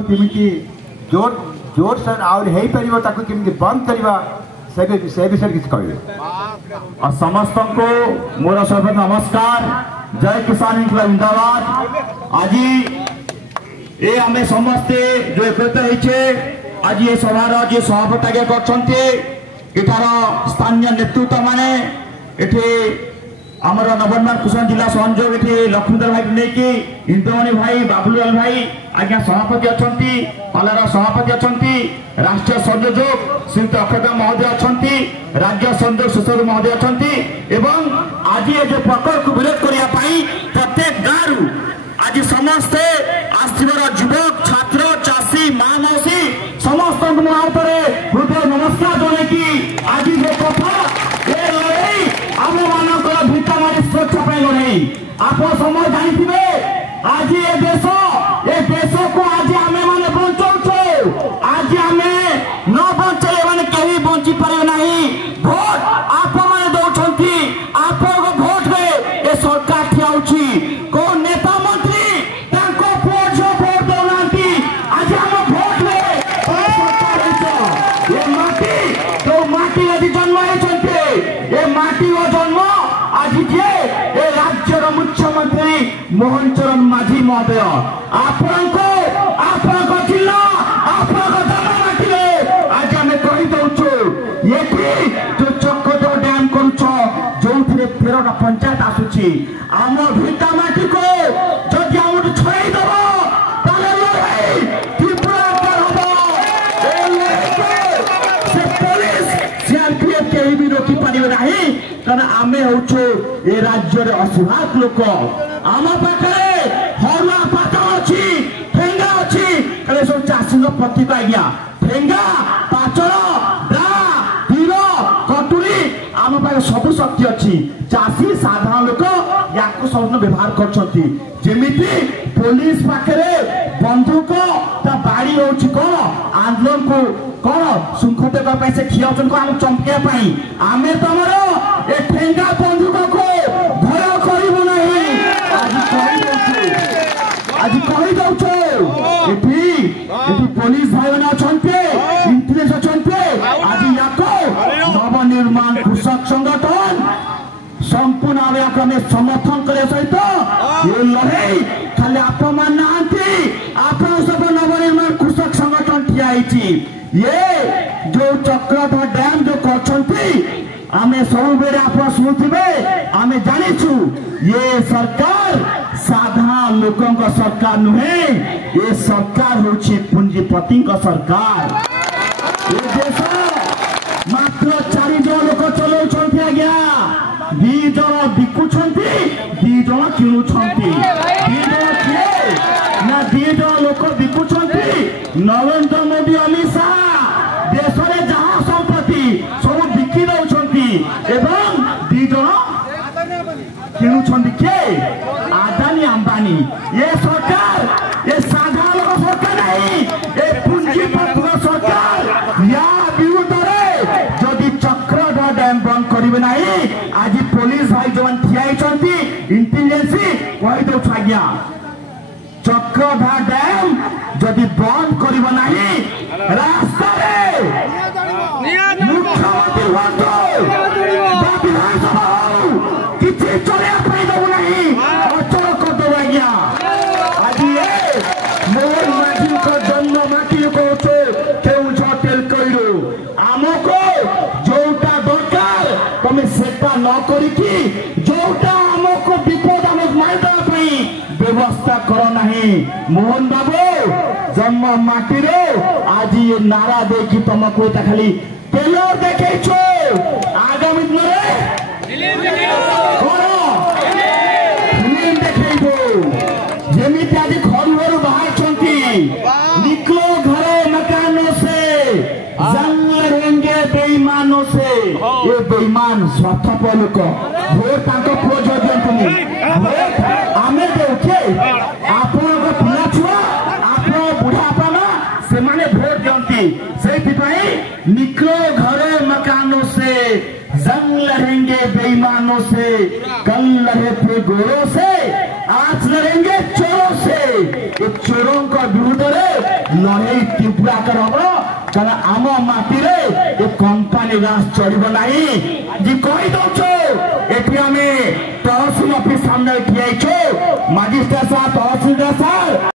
केमिति जोर जोर से आउर हेई परिबो ताकु केमिति बंद करबा से विषय किछ कहबे। और समस्त को मोर सर्व नमस्कार। जय किसान इंकलाब जिंदाबाद। आज ये आमे समस्ते जो एकत्रित होइछे आज ये सभार जे सभापति करछन्ते एठार स्थानीय नेतृत्व माने एठे आमर नवनिर्माण कुशल जिला संयोग एठी लक्ष्मीधर भाई नेकी इंद्रमणि भाई बाबुलाल भाई आज्ञा सभापति अछंती पालार सभापति अछंती राष्ट्रीय संयोजक श्रीयुत अक्षय महोदय अछंती राज्य संयोजक सुशोध महोदय अछंती एवं आज ये जो प्रकल्प को विरोध करिया पाई प्रत्येक गाँव आज समस्ते आस्थिवर युवक छात्र चाषी माँ मौसी समस्त हृदय नमस्कार जन की आज ये कथा आम मान भित्ता माटी सुरक्षा लड़ाई आप समय जानते आज ये देश को आज आम मैंने बचाऊ आज आम न बचाइले मैंने कहीं बंची पारे ना भोट आप मैंने दौरान आप भोट में ये सरकार ठिया को नेता मंत्री भोट दौना आज आम भोट में ये माटी जो माटी आज जन्म ये माटी जन्म आज जे राज्यर मुख्यमंत्री मोहन चरण माझी महोदय जिला माटी आज आम कहीदे ये जो चक्रधर डैम कर जो 13टा पंचायत आसूची आम भिटा माटी को जदि आम छड़ेदब कहीं भी रोकी पारे ना कारण आम हूँ ये राज्य असहाय लोक आम पाखे हरुआ पाचल अच्छी ठेंगा अच्छी कहे सब चाषी प्रति आज्ञा ठेंगा पाचल दा तीर कटुरी आम पाखे सब शक्ति अच्छी चाषी साधारण लोक या सब व्यवहार करमिति पुलिस पाखे बंधुक बाड़ी हूँ कौन आंदोलन को कौन सुख देवाई से खिया आम चमके आम तुम ये ठेंगा बंधुक को भय करू ना आज कहीदे पुलिस भाई मैंने अच्छा इंटेलिजेंस अच्छा आज या नवनिर्माण कृषक संगठन संपूर्ण आम समर्थन करने सहित ये लड़ाई खाली आप आप सब नवनिर्माण कृषक संगठन ठिया ये जो चक्रधर डैम जो करछंती आमे सब बेले आप शुणुवे आम जानिछु ये सरकार साधारण लोकों का सरकार नुहे ये सरकार होछि पूंजीपति का सरकार। ये देश मात्र 4 जन लोक चलाउछंती आज्ञा 2 जन बिकुछंती 2 जन किणुछंती 2 जन किए ना 2 जन लोक बिकुछंती नरेंद्र मोदी अमित शाह देश में जहाँ संपत्ति सब बिकी दौरान एवं 2 जन किणुछंती किए आदानी अंबानी ये सरकार ये साधारण लोक सरकार नहीं ये पूंजीपति सरकार या विरुद्ध जदि चक्रधर डैम बंद करेंगे ना आज पुलिस भाई जो ठिया इंटेलिजेंस कहीदे आज्ञा चक्रधर डैम जदि बंद कर रास्ता मुख्यमंत्री विधानसभा किसी चलने दबू ना अचल करदेव आज्ञा आज मोहन माझी को जन्म माटी कौन तेल कईरू आमको जोटा दरकार तुम सेटा न करी जोटा आमको विपद आम मारिदेवाई व्यवस्था कर नहीं मोहन बाबू जन्म माटी आज ये नारा देखी तुमको खाली तेल देखे आगामी दिन जमी आज घर घर बाहर निकलो घरे मकानों से जंग लड़ेंगे बेईमानों से ये बेईमान स्वार्थपर लोक भोट पुओ जो दिखनी भोट आम दे आप पिला छुआ आप बुढ़ापा से भोट दिखती से निकलो घरे मकानों से जंग लड़ेंगे बेईमानों से कल लड़े थे गोरों से आज लड़ेंगे चोरों से। चोरों का विरुद्ध लड़ाई तीव्र आकार हम कारण आम माटी रे कंपानी रास चढ़ ना जी कही दौचु एटी आम तहसिल ऑफिस सामने ठिया मजिस्ट्रेट साहब तहसिलदार साहब